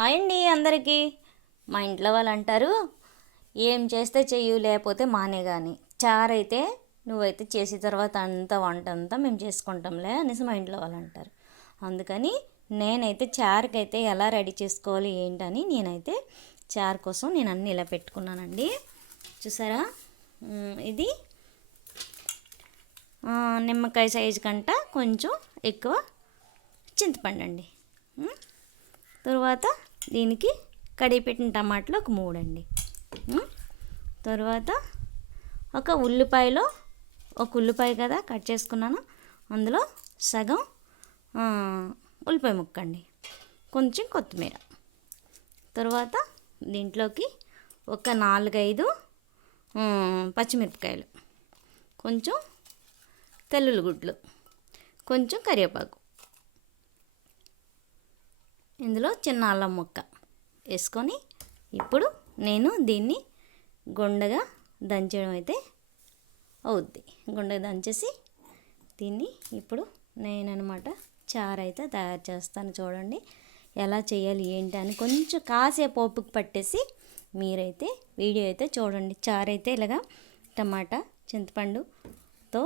Hi అండి అందరికీ. మా ఇంట్లో వాళ్ళు అంటారు, ఏం చేస్తే చెయ్యు లేకపోతే మానే కానీ చారు అయితే నువ్వైతే చేసిన తర్వాత అంతా వంట అంతా మేము చేసుకుంటాంలే అనేసి మా ఇంట్లో వాళ్ళు అంటారు. అందుకని నేనైతే చారుకైతే ఎలా రెడీ చేసుకోవాలి ఏంటని నేనైతే చారు కోసం నేను అన్నీ ఇలా పెట్టుకున్నానండి. చూసారా, ఇది నిమ్మకాయ సైజు కంట కొంచెం ఎక్కువ చింతపండు అండి. తరువాత దీనికి కడిగి పెట్టిన టమాటాలు ఒక 3 అండి. తర్వాత ఒక ఉల్లిపాయ కదా కట్ చేసుకున్నాను, అందులో సగం ఉల్లిపాయ ముక్క అండి, కొంచెం కొత్తిమీర. తర్వాత దీంట్లోకి ఒక 4-5 పచ్చిమిరపకాయలు, కొంచెం తెల్లుల్లిగుడ్లు, కొంచెం కరివేపాకు, ఇందులో చిన్న అల్లం ముక్క వేసుకొని ఇప్పుడు నేను దీన్ని గుండగా దంచడం అయితే అవుద్ది. గుండగా దంచేసి దీన్ని ఇప్పుడు నేననమాట చారు అయితే తయారు చేస్తాను. చూడండి ఎలా చేయాలి ఏంటి అని కొంచెం కాసేపు ఓపిక పట్టేసి మీరైతే వీడియో అయితే చూడండి. చారు అయితే ఇలాగా టమాటా చింతపండుతో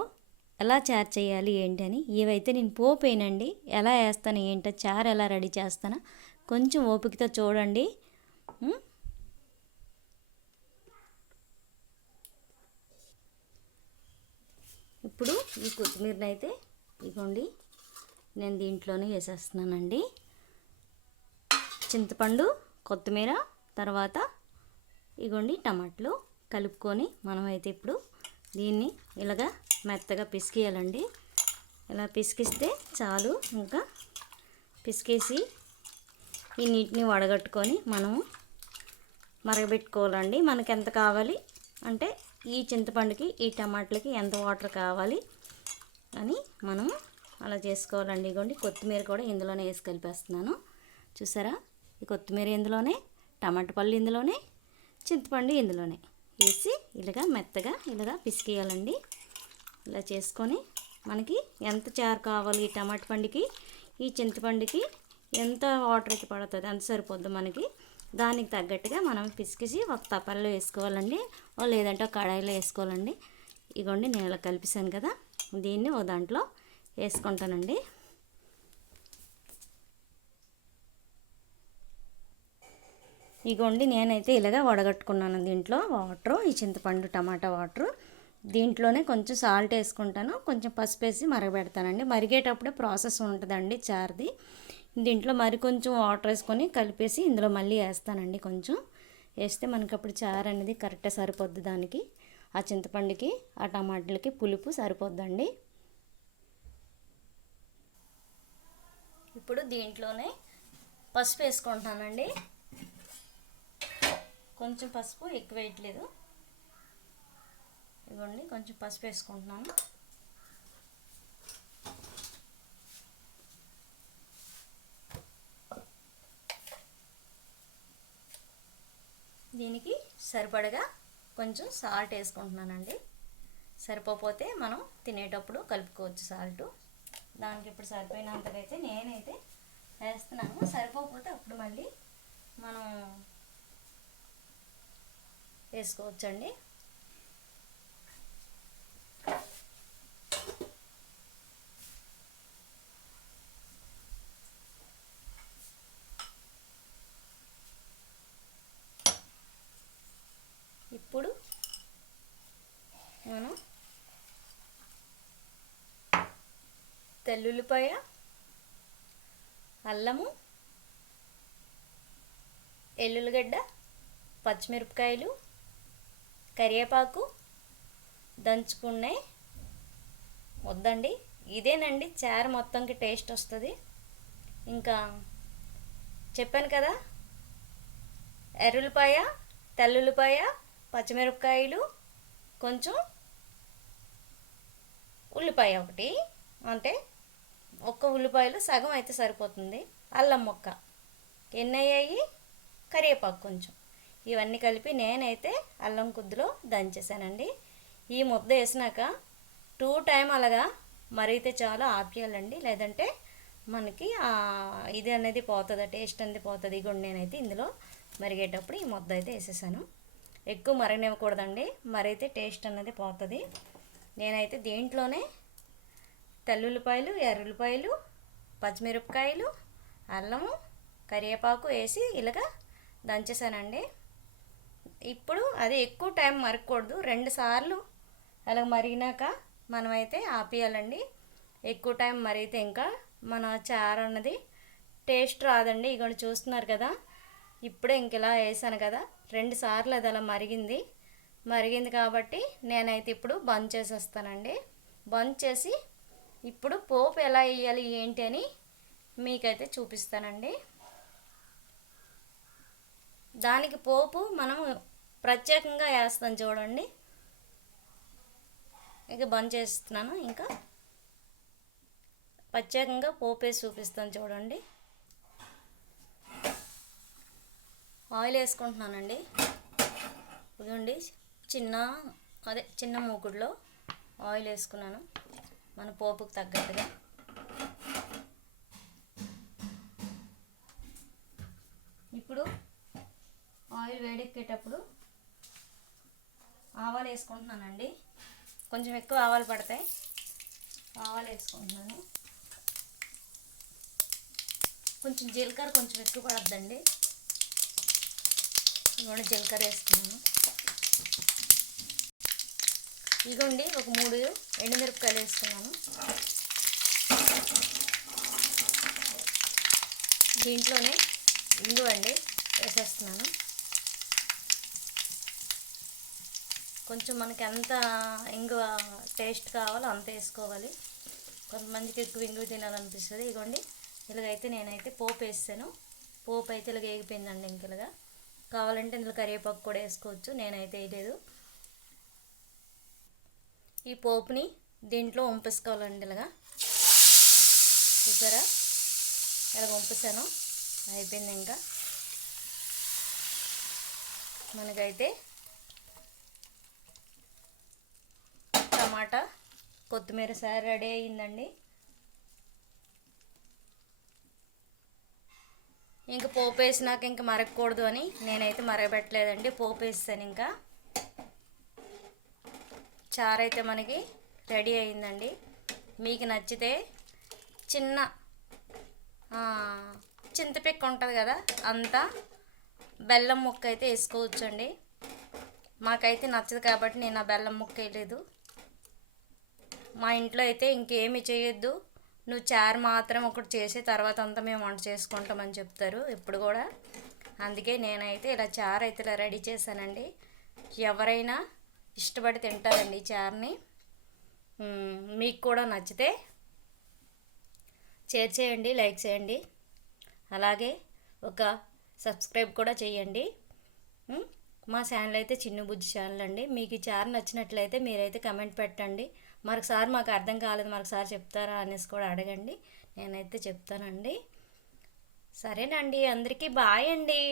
ఎలా చారు చేయాలి ఏంటి అని. ఇవైతే నేను పోపేనండి, ఎలా వేస్తాను ఏంటో చారు ఎలా రెడీ చేస్తానో కొంచెం ఓపికతో చూడండి. ఇప్పుడు ఈ కొత్తిమీరని అయితే ఇగోండి నేను దీంట్లోనే వేసేస్తున్నానండి. చింతపండు, కొత్తిమీర, తర్వాత ఇగోండి టమాటాలు కలుపుకొని మనమైతే ఇప్పుడు దీన్ని ఇలాగా మెత్తగా పిసికేయాలండి. ఇలా పిసికిస్తే చాలు. ఇంకా పిసికేసి ఈ నీటిని వడగట్టుకొని మనము మరగబెట్టుకోవాలండి. మనకి ఎంత కావాలి అంటే ఈ చింతపండుకి ఈ టమాటాలకి ఎంత వాటర్ కావాలి అని మనం అలా చేసుకోవాలండి. ఇగోండి కొత్తిమీర కూడా ఇందులోనే వేసి కలిపేస్తున్నాను. చూసారా, ఈ కొత్తిమీర ఇందులోనే, టమాటా పళ్ళు ఇందులోనే, చింతపండు ఇందులోనే వేసి ఇలాగా మెత్తగా ఇలాగా పిసికేయాలండి. ఇలా చేసుకొని మనకి ఎంత చారు కావాలి, ఈ టమాటా పండుకి ఈ చింతపండుకి ఎంత వాటర్ అయితే పడుతుంది అంత సరిపోద్ది మనకి. దానికి తగ్గట్టుగా మనం పిసికేసి ఒక తపల్లో వేసుకోవాలండి, లేదంటే ఒక కడాయిలో వేసుకోవాలండి. ఇగోండి నేను ఇలా కలిపేసాను కదా, దీన్ని ఓ దాంట్లో వేసుకుంటానండి. ఇగోండి నేనైతే ఇలాగ వడగట్టుకున్నాను. దీంట్లో వాటరు, ఈ చింతపండు టమాటా వాటరు, దీంట్లోనే కొంచెం సాల్ట్ వేసుకుంటాను, కొంచెం పసుపు వేసి మరగబెడతానండి. మరిగేటప్పుడే ప్రాసెస్ ఉంటుందండి చారుది. దీంట్లో మరి కొంచెం వాటర్ వేసుకొని కలిపేసి ఇందులో మళ్ళీ వేస్తానండి. కొంచెం వేస్తే మనకి అప్పుడు చారు అనేది కరెక్ట్గా సరిపోద్ది. దానికి ఆ చింతపండుకి ఆ టమాటాలకి పులుపు సరిపోద్దండి. ఇప్పుడు దీంట్లోనే పసుపు వేసుకుంటున్నానండి. కొంచెం పసుపు ఎక్కువ వేయట్లేదు. ఇవ్వండి కొంచెం పసుపు వేసుకుంటున్నాను. దీనికి సరిపడగా కొంచెం సాల్ట్ వేసుకుంటున్నానండి. సరిపోతే మనం తినేటప్పుడు కలుపుకోవచ్చు సాల్ట్. దానికి ఇప్పుడు సరిపోయినంతగా అయితే నేనైతే వేస్తున్నాను. సరిపోతే అప్పుడు మళ్ళీ మనం వేసుకోవచ్చండి. ఇప్పుడు మనం తెల్లుల్లిపాయ, అల్లము, ఎల్లుల్లిగడ్డ, పచ్చిమిరపకాయలు, కరివేపాకు దంచుకునే వద్దండి. ఇదేనండి చారు మొత్తంకి టేస్ట్ వస్తుంది. ఇంకా చెప్పాను కదా, ఎర్రుల్లిపాయ, తెల్లుల్లిపాయ, పచ్చిమిరపకాయలు, కొంచెం ఉల్లిపాయ ఒకటి, అంటే ఒక్క ఉల్లిపాయలు సగం అయితే సరిపోతుంది. అల్లం ముక్క ఎన్ని అయ్యాయి, కరివేపాకు కొంచెం, ఇవన్నీ కలిపి నేనైతే అల్లం కుద్దులో దంచేసానండి. ఈ ముద్ద వేసినాక 2 టైం అలాగా మరిగితే చాలా ఆపేయాలండి, లేదంటే మనకి ఇది అనేది పోతుంది, టేస్ట్ అనేది పోతుంది. ఇగోండి నేనైతే ఇందులో మరిగేటప్పుడు ఈ ముద్ద అయితే వేసేసాను. ఎక్కువ మరగనివ్వకూడదండి, మరైతే టేస్ట్ అనేది పోతుంది. నేనైతే దీంట్లోనే తెల్లుల్లిపాయలు, ఎర్రుల్లిపాయలు, పచ్చిమిరపకాయలు, అల్లము, కరివేపాకు వేసి ఇలాగా దంచేసానండి. ఇప్పుడు అది ఎక్కువ టైం మరగకూడదు, 2 సార్లు అలా మరిగినాక మనమైతే ఆపేయాలండి. ఎక్కువ టైం మరిగితే ఇంకా మన చారు అన్నది టేస్ట్ రాదండి. ఇగోండి చూస్తున్నారు కదా, ఇప్పుడే ఇంక ఇలా వేసాను కదా, 2 సార్లు అది అలా మరిగింది కాబట్టి నేనైతే ఇప్పుడు బంద్ చేసేస్తానండి. బంద్ చేసి ఇప్పుడు పోపు ఎలా వేయాలి ఏంటి అని మీకైతే చూపిస్తానండి. దానికి పోపు మనం ప్రత్యేకంగా వేస్తాం చూడండి. ఇక బంద్ చేస్తున్నాను, ఇంకా ప్రత్యేకంగా పోపు వేసి చూపిస్తాను చూడండి. ఆయిల్ వేసుకుంటున్నానండి. ఇదిగోండి చిన్న మూకుడులో ఆయిల్ వేసుకున్నాను మన పోపుకు తగ్గట్టుగా. ఇప్పుడు ఆయిల్ వేడెక్కేటప్పుడు ఆవాలు వేసుకుంటున్నానండి. కొంచెం ఎక్కువ ఆవాలు పడతాయి, ఆవాలు వేసుకుంటున్నాను. కొంచెం జీలకర్ర కొంచెం ఎక్కువ పడద్దండి, ఇదిగోండి జీలకర్ర వేస్తున్నాను. ఇదిగోండి ఒక 3 ఎండుమిరపకాయలు వేసుకున్నాను. దీంట్లోనే ఇంగువ అండి వేసేస్తున్నాను. కొంచెం మనకి ఎంత ఇంగువ టేస్ట్ కావాలో అంత వేసుకోవాలి. కొంతమందికి ఎక్కువ ఇంగువ తినాలనిపిస్తుంది. ఇదిగోండి ఇలాగైతే నేనైతే పోపు వేసాను. పోపు అయితే ఇలాగ వేగిపోయిందండి. ఇంక ఇలాగా కావాలంటే ఇందులో కరివేపాకు కూడా వేసుకోవచ్చు, నేనైతే వేయలేదు. ఈ పోపుని దీంట్లో వంపేసుకోవాలండి. ఇలాగా చూసారా, ఇలా వంపేసాను, అయిపోయింది. ఇంకా మనకైతే టమాటా కొత్తిమీర సారు రెడీ అయ్యిందండి. ఇంక పోపు వేసినాక ఇంకా మరగకూడదు అని నేనైతే మరగబెట్టలేదండి, పోపు వేసాను. ఇంకా చారు అయితే మనకి రెడీ అయిందండి. మీకు నచ్చితే చిన్న చింతపిక్క ఉంటుంది కదా, అంతా బెల్లం ముక్క అయితే వేసుకోవచ్చండి. మాకైతే నచ్చదు కాబట్టి నేను ఆ బెల్లం ముక్క వేయలేదు. మా ఇంట్లో అయితే ఇంకేమి చేయొద్దు, నువ్వు చారు మాత్రం ఒకటి చేసి తర్వాత అంతా మేము వంట చేసుకుంటామని చెప్తారు ఇప్పుడు కూడా. అందుకే నేనైతే ఇలా చారు అయితే ఇలా రెడీ చేశానండి. ఎవరైనా ఇష్టపడి తింటారండి ఈ చారుని. మీకు కూడా నచ్చితే షేర్ చేయండి, లైక్ చేయండి, అలాగే ఒక సబ్స్క్రైబ్ కూడా చేయండి. మా ఛానల్ అయితే చిన్ను బుజ్జి ఛానల్ అండి. మీకు ఈ చారు నచ్చినట్లయితే మీరైతే కమెంట్ పెట్టండి. మరొకసారి మాకు అర్థం కాలేదు, మరొకసారి చెప్తారా అనేసి కూడా అడగండి, నేనైతే చెప్తానండి. సరేనండి, అందరికీ బాయ్ అండి.